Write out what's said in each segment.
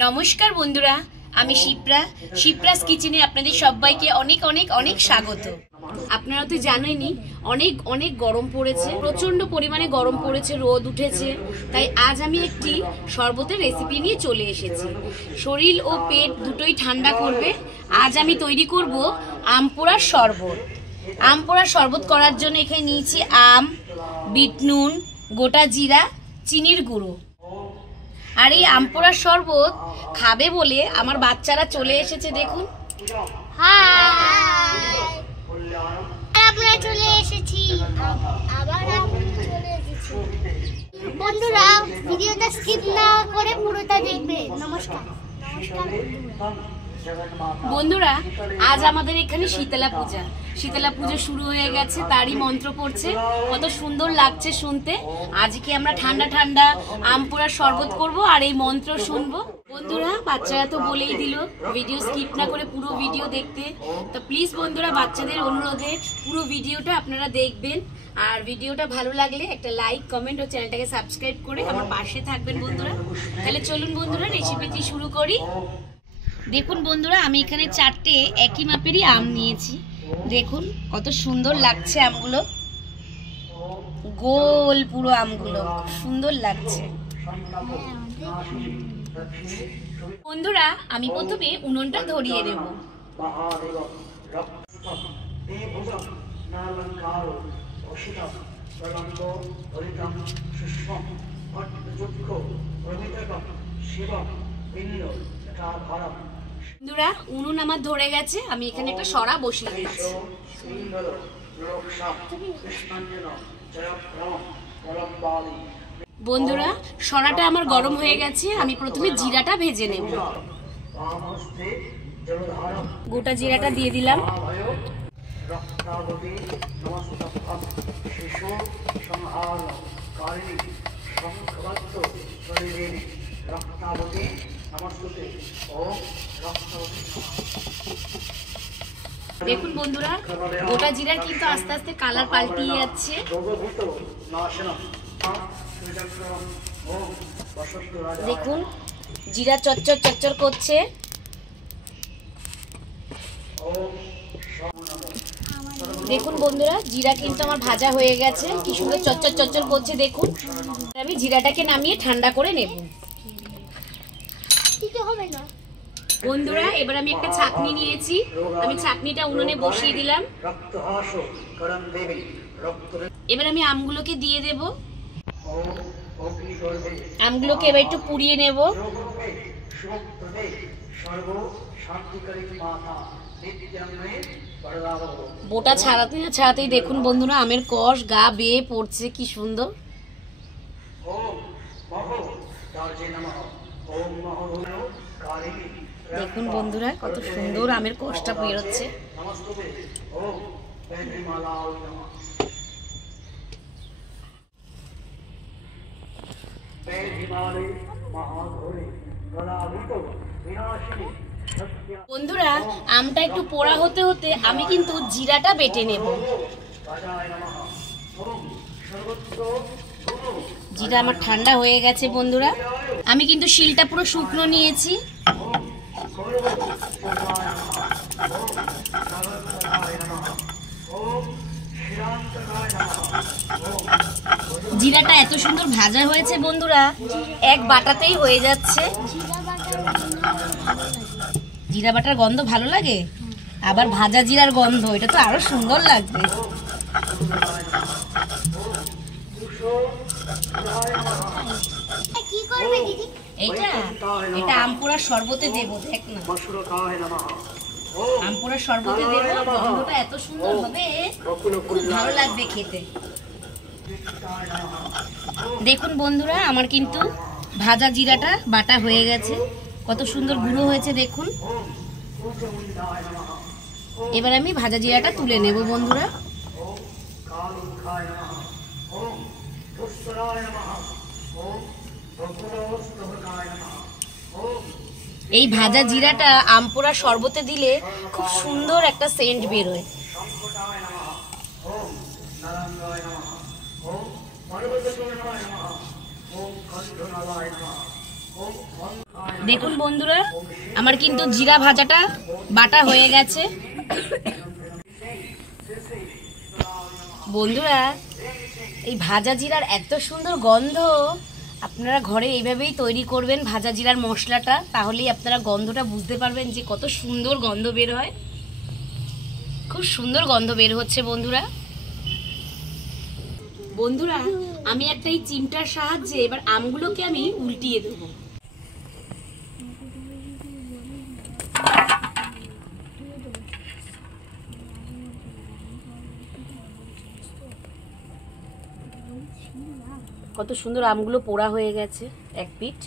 নমস্কার বন্ধুরা, আমি শিপ্রাস কিচেনে আপনাদের সবাইকে অনেক অনেক অনেক স্বাগত। আপনারা তো জানেনই অনেক অনেক গরম পড়েছে, প্রচন্ড পরিমাণে গরম পড়েছে, রোদ উঠেছে। তাই আজ আমি একটি শরবতের রেসিপি নিয়ে চলে এসেছি। শরীর ও পেট দুটোই ঠান্ডা করবে। আজ আমি তৈরি করব আম পোড়ার শরবত। আম পোড়ার শরবত করার জন্য এখানে নিয়েছি আম, বিট নুন, গোটা জিরা, চিনির গুঁড়ো। আর এই আম পোড়ার শরবত খাবে বলে আমার বাচ্চারা চলে এসেছে। দেখুন, আমরা চলে এসেছি, বন্ধুরা ভিডিওটা স্কিপ না করে পুরোটা দেখবে। নমস্কার। বন্ধুরা, আজ আমাদের এখানে শীতলা পুজো শুরু হয়ে গেছে, তারই মন্ত্র পড়ছে। কত সুন্দর লাগছে শুনতে। আজকে আমরা ঠান্ডা ঠান্ডা আম পোড়ার শরবত করব আর এই মন্ত্র শুনবো। বন্ধুরা, বাচ্চারা তো বলেই দিল ভিডিও স্কিপ না করে পুরো ভিডিও দেখতে। তো প্লিজ বন্ধুরা, বাচ্চাদের অনুরোধে পুরো ভিডিওটা আপনারা দেখবেন। আর ভিডিওটা ভালো লাগলে একটা লাইক, কমেন্ট ও চ্যানেলটাকে সাবস্ক্রাইব করে আমার পাশে থাকবেন বন্ধুরা। তাহলে চলুন বন্ধুরা, রেসিপিটি শুরু করি। দেখুন বন্ধুরা, আমি এখানে 4টে একই মাপেরই আম নিয়েছি। দেখুন কত সুন্দর লাগছে আমগুলো, গোল পুরো আমগুলো, খুব সুন্দর লাগছে। বন্ধুরা, আমি প্রথমে উনুনটা ধরিয়ে নেব। বন্ধুরা, উনুন আমার ধরে গেছে, আমি এখানে একটা সরা বসিয়ে দিচ্ছি। বন্ধুরা, সরাটা আমার গরম হয়ে গেছে, আমি প্রথমে জিরাটা ভেজে নেব। গোটা জিরাটা দিয়ে দিলাম। দেখুন বন্ধুরা, গোটা জিরার কিন্তু আস্তে আস্তে কালার পাল্টিয়ে যাচ্ছে। দেখুন জিরা চচ্চর চচ্চর করছে। দেখুন বন্ধুরা, জিরা কিন্তু আমার ভাজা হয়ে গেছে, কি সুন্দর চচ্চর চচ্চর করছে। দেখুন, আমি জিরাটাকে নামিয়ে ঠান্ডা করে নেব। বন্ধুরা, এবার আমি একটা ছাঁকনি নিয়েছি, আমি ছাঁকনিটা উনুনে বসিয়ে দিলাম। এবার আমি আমগুলোকে দিয়ে দেব। আমগুলোকে এবার একটু পুড়িয়ে নেব। বোটা ছাড়াতে না ছাড়াতেই দেখুন বন্ধুরা, আমের কষ গা বেয়ে পড়ছে, কি সুন্দর। দেখুন বন্ধুরা, কত সুন্দর আমের কষটা বেরোচ্ছে। বন্ধুরা, আমটা একটু পোড়া হতে হতে আমি কিন্তু জিরাটা বেটে নেব। জিরা আমার ঠান্ডা হয়ে গেছে বন্ধুরা, আমি কিন্তু শিলটা পুরো শুকনো নিয়েছি। জিরাটা এত সুন্দর ভাজা হয়েছে বন্ধুরা, এক বাটাতেই হয়ে যাচ্ছে। জিরা বাটার গন্ধ ভালো লাগে, আবার ভাজা জিরার গন্ধ, এটা তো আরো সুন্দর লাগবে। এটা আম পোড়ার শরবতে দেব। দেখ না, আম পোড়ার শরবতে দেব, গন্ধটা এত সুন্দর হবে, খুব ভালো লাগবে খেতে। দেখুন বন্ধুরা, আমার কিন্তু ভাজা জিরাটা বাটা হয়ে গেছে, কত সুন্দর গুঁড়ো হয়েছে দেখুন। এবার আমি ভাজা জিরাটা তুলে নেব বন্ধুরা। এই ভাজা জিরাটা আম পোড়া শরবতে দিলে খুব সুন্দর একটা সেন্ট বেরোয়। দেখুন বন্ধুরা, আমার কিন্তু জিরা ভাজাটা বাটা হয়ে গেছে। বন্ধুরা, এই ভাজা জিরার এত সুন্দর গন্ধ, আপনারা ঘরে এইভাবেই তৈরি করবেন ভাজা জিরার মশলাটা, তাহলেই আপনারা গন্ধটা বুঝতে পারবেন যে কত সুন্দর গন্ধ বের হয়। খুব সুন্দর গন্ধ বের হচ্ছে বন্ধুরা। বন্ধুরা, আমি একটা এই চিমটার সাহায্যে এবার আমগুলোকে আমি উল্টিয়ে দেবো। কত সুন্দর আমগুলো পোড়া হয়ে গেছে এক পিঠ।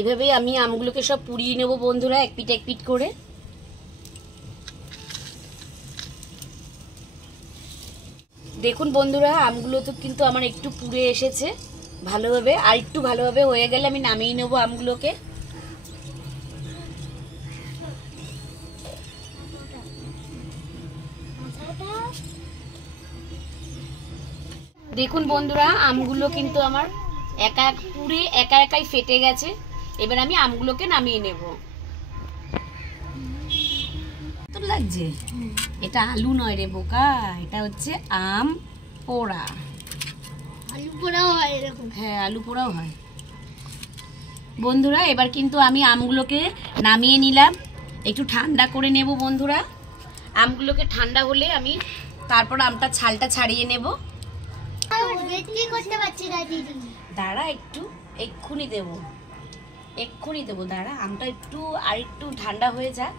এভাবেই আমি আমগুলোকে সব পুড়িয়ে নেব বন্ধুরা, এক পিঠ করে। দেখুন বন্ধুরা, আমগুলো তো কিন্তু আমার একটু পুড়ে এসেছে ভালোভাবে, আর একটু ভালোভাবে হয়ে গেলে আমি নামিয়ে নেব আমগুলোকে। দেখুন বন্ধুরা, আমগুলো কিন্তু আমার পুড়ে একাই ফেটে গেছে। এবার আমি আমগুলোকে নামিয়ে নেব। তো লাগছে, এটা আলু নয় রে বোকা, এটা হচ্ছে আম পোড়া। আলু পোড়াও হয় এরকম? হ্যাঁ, আলু পোড়াও হয়। বন্ধুরা, এবার কিন্তু আমি আমগুলোকে নামিয়ে নিলাম, একটু ঠান্ডা করে নেব বন্ধুরা। আমগুলোকে ঠান্ডা হলে আমি তারপর আমটা ছালটা ছাড়িয়ে নেব। করতে পারছি না দিদি, দাঁড়া একটু, এক্ষুনি দেবো দাঁড়া। আমটা একটু ঠান্ডা হয়ে যাক,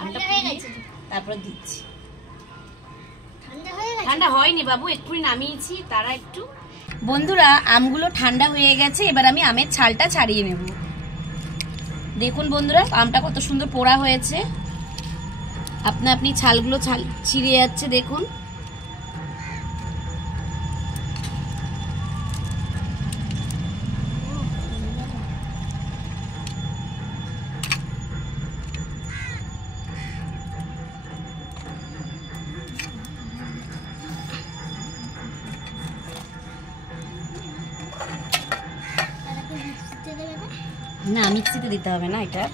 আমটা তারপর দিচ্ছি। ঠান্ডা হয়নি বাবু, এক্ষুনি নামিয়েছি, তারা একটু। বন্ধুরা, আমগুলো ঠান্ডা হয়ে গেছে, এবার আমি আমের ছালটা ছাড়িয়ে নেব। দেখুন বন্ধুরা, আমটা কত সুন্দর পোড়া হয়েছে, আপনি ছালগুলো ছিঁড়ে যাচ্ছে দেখুন। না, মিক্সিতে দিতে হবে না, এটা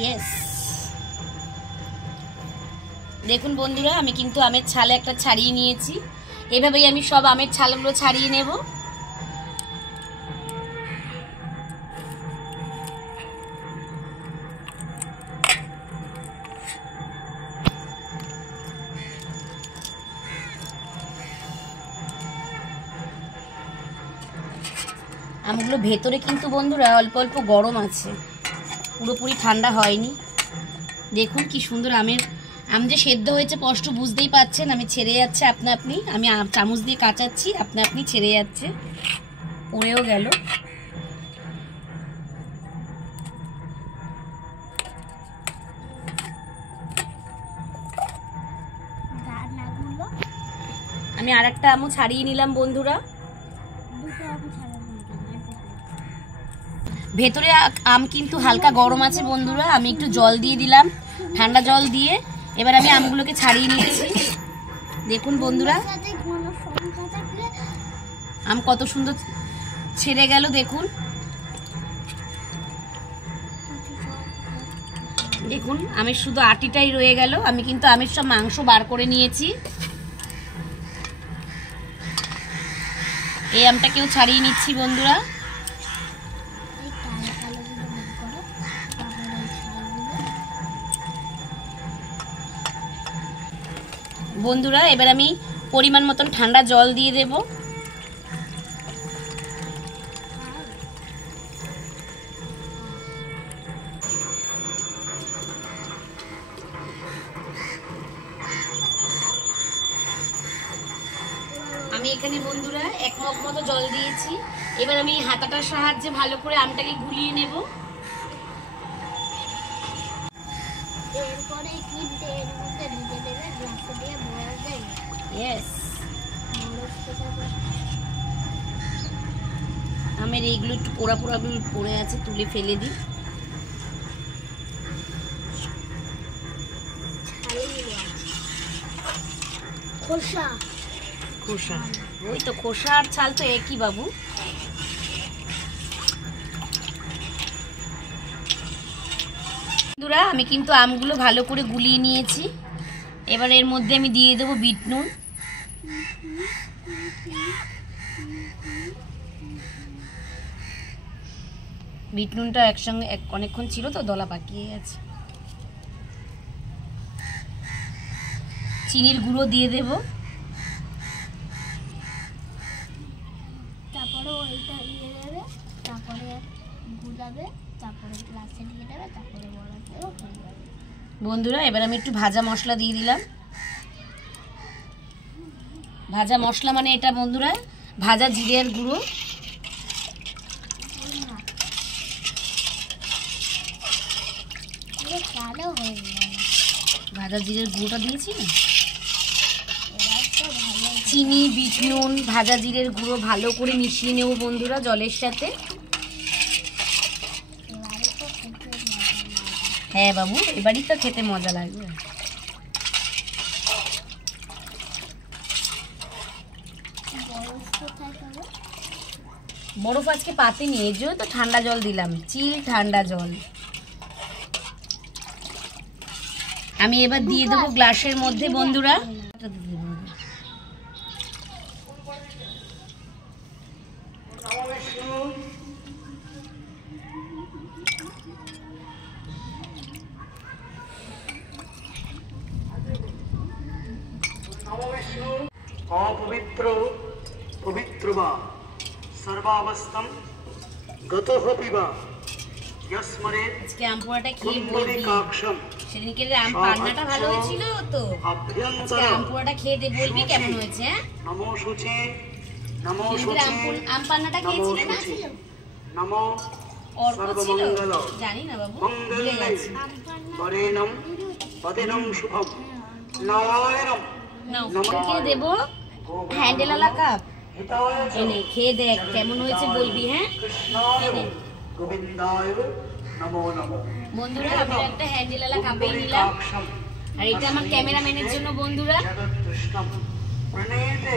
ইয়েস। দেখুন বন্ধুরা, আমি কিন্তু আমের ছালে একটা ছাড়িয়ে নিয়েছি। এভাবেই আমি সব আমের ছালগুলো ছাড়িয়ে নেব। আমগুলো ভেতরে কিন্তু বন্ধুরা অল্প অল্প গরম আছে, পুরোপুরি ঠান্ডা হয়নি। দেখুন কি সুন্দর আম যে সেদ্ধ হয়েছে স্পষ্ট বুঝতেই পাচ্ছেন। আমি ছেড়ে যাচ্ছে আপনি, আমি চামচ দিয়ে কাচাচ্ছি, আপনি ছেড়ে যাচ্ছে, পড়েও গেল। আমি আর একটা আমও ছাড়িয়ে নিলাম বন্ধুরা। ভেতরে আম কিন্তু হালকা গরম আছে বন্ধুরা, আমি একটু জল দিয়ে দিলাম, ঠান্ডা জল দিয়ে। এবার আমি আমগুলোকে ছাড়িয়ে নিচ্ছি। দেখুন বন্ধুরা, আম কত সুন্দর ছেড়ে গেল দেখুন। দেখুন, আমের শুধু আটিটাই রয়ে গেল। আমি কিন্তু আমের সব মাংস বার করে নিয়েছি। এই আমটাকেও ছাড়িয়ে নিচ্ছি বন্ধুরা। বন্ধুরা, এবার আমি পরিমাণ মতন ঠান্ডা জল দিয়ে দেব। আমি এখানে বন্ধুরা 1 মগ মতো জল দিয়েছি। এবার আমি হাতাটার সাহায্যে ভালো করে আমটাকে গুলিয়ে নেব। এরপরে কি এর মধ্যে ঢেলে দেবে, গ্লাসে দিয়ে ভরা দেবে। ইয়েস। আমের এইগুলো একটু পোড়া পোড়া পড়ে আছে, তুলে ফেলে দিই। খোসা খোসা, ওই তো খোসা আর ছাল তো একই বাবু। বন্ধুরা আমি কিন্তু আমগুলো ভালো করে গুলিয়ে নিয়েছি। এবার এর মধ্যে আমি দিয়ে দেবো বিট নুন। বিট নুনটা একসঙ্গে অনেকক্ষণ ছিল তো দলা পাকিয়ে গেছে। চিনির গুঁড়ো দিয়ে দেব, তারপরে ওইটা দিয়ে দেবে, তারপরে গুলাবে, তারপরে গ্লাসে দিয়ে দেবে, তারপরে বড়াতে হয়ে যাবে। বন্ধুরা এবার আমি একটু ভাজা মশলা দিয়ে দিলাম। ভাজা মশলা মানে এটা বন্ধুরা ভাজা জিরের গুঁড়ো। ভালো হয়ে যাবে, ভাজা জিরের গুঁড়োটা দিয়েছি না। এবার তো ভালো চিনি, বিট নুন, ভাজা জিরের গুঁড়ো ভালো করে মিশিয়ে নেব বন্ধুরা জলের সাথে। এবারে তো খেতে মজা লাগবে। হ্যাঁ বাবু, এবারই তো খেতে মজা লাগবে। বরফ কোথায় খাবে? বরফ আজকে পাতে নিয়ে এর জন্য তো ঠান্ডা জল দিলাম, চিল ঠান্ডা জল। আমি এবার দিয়ে দেবো গ্লাসের মধ্যে বন্ধুরা। অপবিত্র পবিত্র বা সর্বাবস্থম গতহপি বা যস্মরে আজকে আম পোড়াটা খেয়ে বলবি পুণ্ডরীকাক্ষম সেদিনকে আম পান্নাটা ভালো হয়েছিল তো। আজকে অভ্যন্তর আম পোড়াটা খেয়ে দে, বলবি কেমন হয়েছে। হ্যাঁ, নমো শুচি নমো সেদিনকে শুচি আম পান্নাটা নমো খেয়েছিলি না? শুচি নমো অর্ক ছিল, সর্বমঙ্গল জানি না বাবু, ভুলে মঙ্গলে গেছি। বরেণম পদিনম শুভম নারায়ণম নাও খেয়ে দেবো হ্যান্ডেলওয়ালা কাপ। হিতায় চ এনে খেয়ে দেখ কেমন হয়েছে বলবি। হ্যাঁ কৃষ্ণায় এনে। গোবিন্দায় নমো নমো বন্ধুরা আমি একটা হ্যান্ডেলওয়ালা কাপে নিলাম, পুণ্ডরীকাক্ষম আর এটা আমার ক্যামেরাম্যানের জন্য বন্ধুরা। জগৎকৃষ্ণম প্রণীতে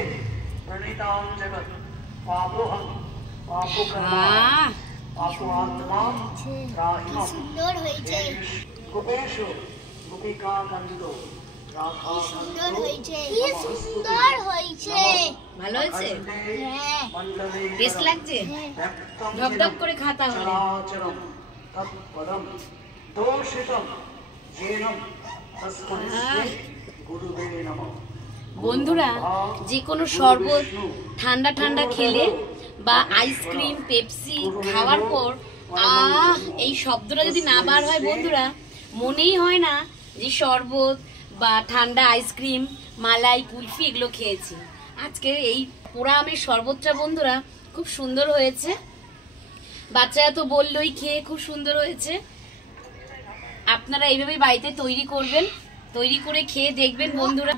প্রণীতাম জগৎ পাপোহম পাপকর্ম আহ পাপো আত্মা কি রাহিমম সুন্দর হয়েছে, গোপেশু গোপিকা কান্ত রাধা সুন্দর হয়েছে, কি সুন্দর হয়েছে। ভালো হয়েছে, হ্যাঁ মণ্ডলে টেস্ট লাগছে, ব্যক্তম ঢকঢক করে খা তাহলে। চরাচরম তৎপদম দোষিতম জেনম তস্मै গুরুবে নমঃ। বন্ধুরা যে কোনো শরবত ঠান্ডা ঠান্ডা খেলে বা আইসক্রিম পেপসি খাওয়ার পর এই শব্দটা যদি না বার হয় বন্ধুরা, মনেই হয় না যে শরবত বা ঠান্ডা আইসক্রিম, মালাই, কুলফি এগুলো খেয়েছি। আজকে এই পোড়া আমের শরবতটা বন্ধুরা খুব সুন্দর হয়েছে, বাচ্চারা তো বললোই খেয়ে খুব সুন্দর হয়েছে। আপনারা এইভাবেই বাড়িতে তৈরি করবেন, তৈরি করে খেয়ে দেখবেন বন্ধুরা।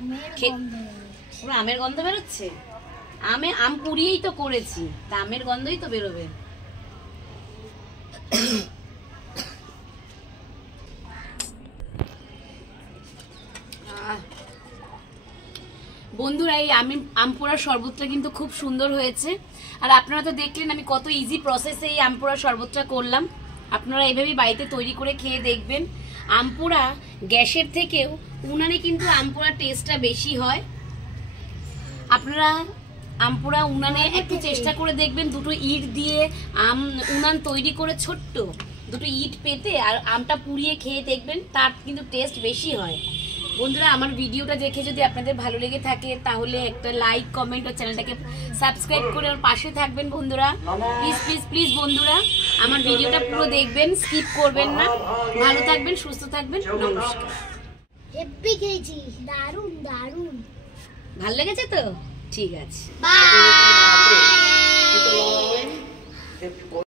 পুরো আমের গন্ধ বেরোচ্ছে, আম পুড়িয়েই তো করেছি, তা আমের গন্ধই তো বেরোবে। বন্ধুরা এই আম পোড়ার শরবতটা কিন্তু খুব সুন্দর হয়েছে। আর আপনারা তো দেখলেন আমি কত ইজি প্রসেসে এই আম পোড়ার শরবতটা করলাম। আপনারা এইভাবেই বাড়িতে তৈরি করে খেয়ে দেখবেন। আম পোড়া গ্যাসের থেকেও উনানে কিন্তু আম পোড়ার টেস্টটা বেশি হয়। আপনারা আম পোড়া উনানে একটু চেষ্টা করে দেখবেন, দুটো ইট দিয়ে উনান তৈরি করে ছোট্ট দুটো ইট পেতে আর আমটা পুড়িয়ে খেয়ে দেখবেন, তার কিন্তু টেস্ট বেশি হয়। বন্ধুরা আমার ভিডিওটা দেখে যদি আপনাদের ভালো লেগে থাকে তাহলে একটা লাইক, কমেন্ট ও চ্যানেলটাকে সাবস্ক্রাইব করে ওর পাশে থাকবেন বন্ধুরা। প্লিজ প্লিজ প্লিজ বন্ধুরা আমার ভিডিওটা পুরো দেখবেন, স্কিপ করবেন না। ভালো থাকবেন, সুস্থ থাকবেন, নমস্কার। হেব্বি খেয়েছি, দারুন দারুন। ভালো লেগেছে তো? ঠিক আছে, বাই।